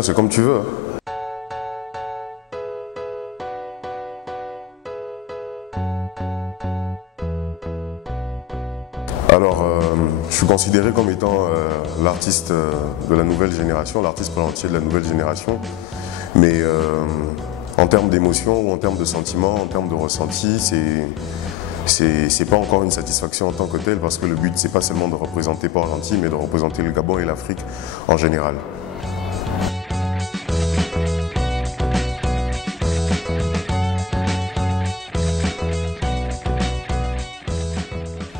C'est comme tu veux. Alors, je suis considéré comme étant l'artiste de la nouvelle génération, l'artiste parentier de la nouvelle génération. Mais en termes d'émotion ou en termes de sentiments, en termes de ressenti, c'est pas encore une satisfaction en tant que telle, parce que le but, c'est pas seulement de représenter Port-Gentil, mais de représenter le Gabon et l'Afrique en général.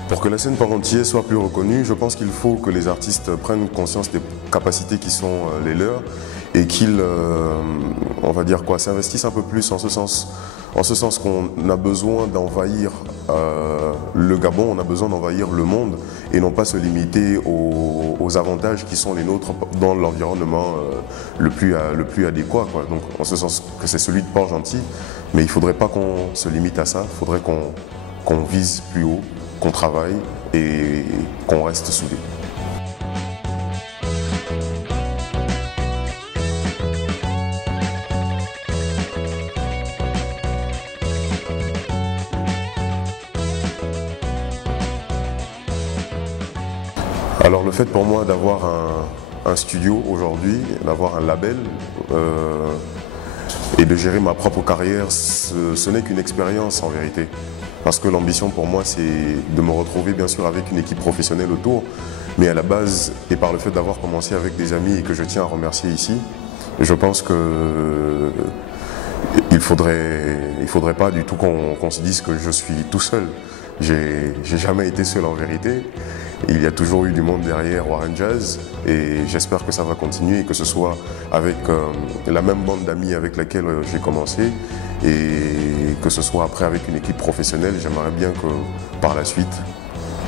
Pour que la scène parentier soit plus reconnue, je pense qu'il faut que les artistes prennent conscience des capacités qui sont les leurs et qu'ils, on va dire quoi, s'investissent un peu plus en ce sens qu'on a besoin d'envahir le Gabon, on a besoin d'envahir le monde et non pas se limiter aux avantages qui sont les nôtres dans l'environnement le plus adéquat, quoi. Donc en ce sens que c'est celui de Port-Gentil, mais il ne faudrait pas qu'on se limite à ça, il faudrait qu'on vise plus haut, qu'on travaille et qu'on reste soudés. Alors le fait pour moi d'avoir un studio aujourd'hui, d'avoir un label et de gérer ma propre carrière, ce n'est qu'une expérience en vérité. Parce que l'ambition pour moi, c'est de me retrouver bien sûr avec une équipe professionnelle autour, mais à la base, et par le fait d'avoir commencé avec des amis et que je tiens à remercier ici, je pense que il faudrait pas du tout qu'on se dise que je suis tout seul. J'ai jamais été seul en vérité. Il y a toujours eu du monde derrière Warren Jazz et j'espère que ça va continuer, que ce soit avec la même bande d'amis avec laquelle j'ai commencé et que ce soit après avec une équipe professionnelle. J'aimerais bien que par la suite,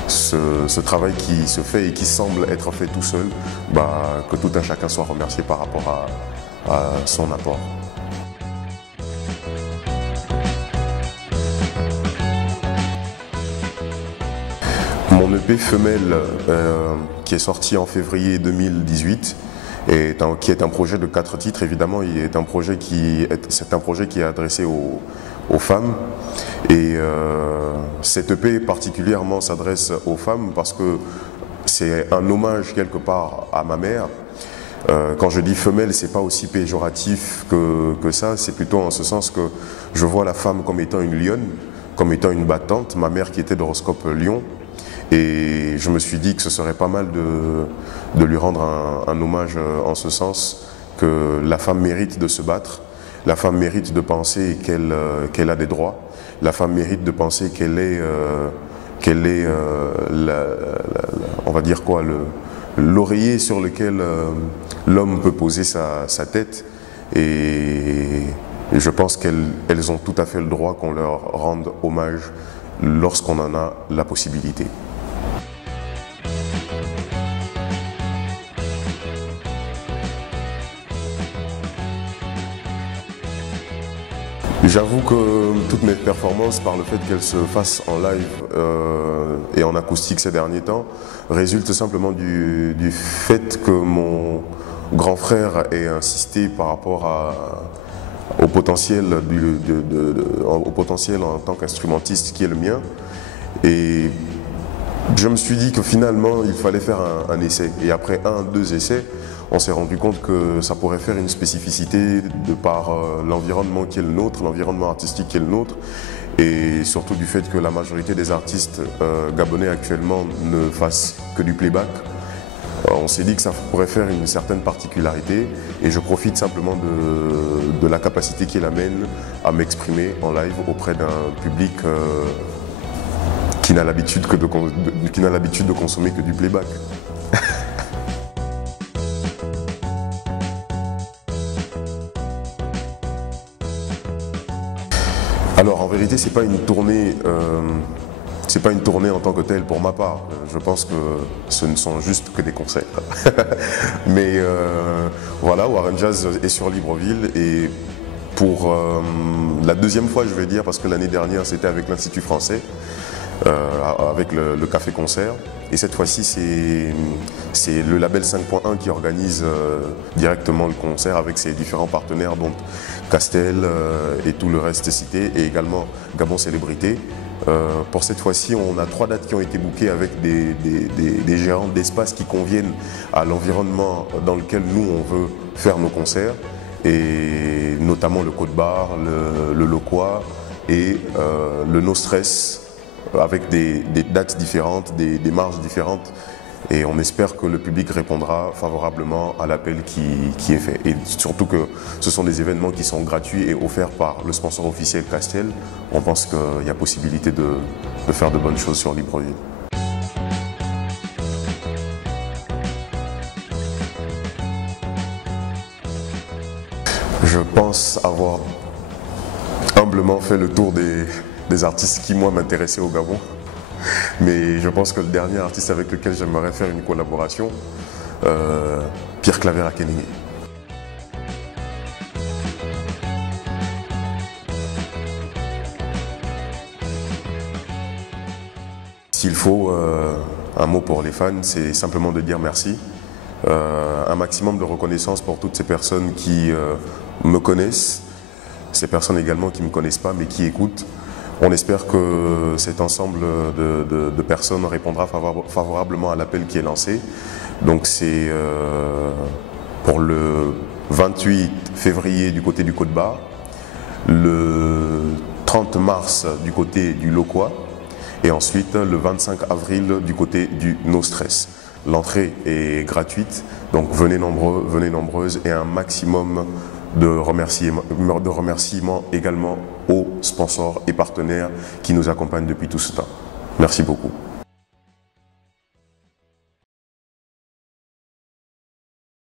ce travail qui se fait et qui semble être fait tout seul, que tout un chacun soit remercié par rapport à son apport. Mon EP Femelle, qui est sorti en février 2018, qui est un projet de 4 titres. Évidemment, c'est un projet qui est adressé aux femmes. Et cet EP particulièrement s'adresse aux femmes parce que c'est un hommage quelque part à ma mère. Quand je dis femelle, c'est pas aussi péjoratif que ça, c'est plutôt en ce sens que je vois la femme comme étant une lionne, comme étant une battante. Ma mère qui était d'horoscope lion. Et je me suis dit que ce serait pas mal de lui rendre un hommage en ce sens, que la femme mérite de se battre, la femme mérite de penser qu'elle a des droits, la femme mérite de penser qu'elle est on va dire quoi, l'oreiller sur lequel l'homme peut poser sa tête. Et je pense qu'elles ont tout à fait le droit qu'on leur rende hommage lorsqu'on en a la possibilité. J'avoue que toutes mes performances, par le fait qu'elles se fassent en live et en acoustique ces derniers temps, résultent simplement du fait que mon grand frère ait insisté par rapport au potentiel en tant qu'instrumentiste qui est le mien. Et je me suis dit que finalement, il fallait faire un essai. Et après 2 essais, on s'est rendu compte que ça pourrait faire une spécificité de par l'environnement qui est le nôtre, l'environnement artistique qui est le nôtre, et surtout du fait que la majorité des artistes gabonais actuellement ne fassent que du playback. On s'est dit que ça pourrait faire une certaine particularité et je profite simplement de la capacité qu'il amène à m'exprimer en live auprès d'un public qui n'a l'habitude de consommer que du playback. Alors en vérité, c'est pas une tournée en tant que telle pour ma part. Je pense que ce ne sont juste que des concerts. Mais voilà, Warren Jazz est sur Libreville et pour la 2e fois, je vais dire, parce que l'année dernière c'était avec l'Institut français. avec le Café Concert. Et cette fois-ci, c'est le label 5.1 qui organise directement le concert avec ses différents partenaires, donc Castel et tout le reste cité, et également Gabon Célébrité. Pour cette fois-ci, on a 3 dates qui ont été bookées avec des gérants d'espace qui conviennent à l'environnement dans lequel nous, on veut faire nos concerts, et notamment le Côte-Barre, le Loquois et le No Stress, avec des dates différentes, des marges différentes. Et on espère que le public répondra favorablement à l'appel qui est fait. Et surtout que ce sont des événements qui sont gratuits et offerts par le sponsor officiel Castel. On pense qu'il y a possibilité de faire de bonnes choses sur Libreville. Je pense avoir humblement fait le tour des artistes qui, moi, m'intéressaient au Gabon. Mais je pense que le dernier artiste avec lequel j'aimerais faire une collaboration, Pierre Claver à Keningé. S'il faut un mot pour les fans, c'est simplement de dire merci. Un maximum de reconnaissance pour toutes ces personnes qui me connaissent, ces personnes également qui ne me connaissent pas mais qui écoutent. On espère que cet ensemble de personnes répondra favorablement à l'appel qui est lancé. Donc c'est pour le 28 février du côté du Côte-Barre, le 30 mars du côté du Loquois et ensuite le 25 avril du côté du No Stress. L'entrée est gratuite, donc venez nombreux, venez nombreuses, et un maximum de remerciements également aux sponsors et partenaires qui nous accompagnent depuis tout ce temps. Merci beaucoup.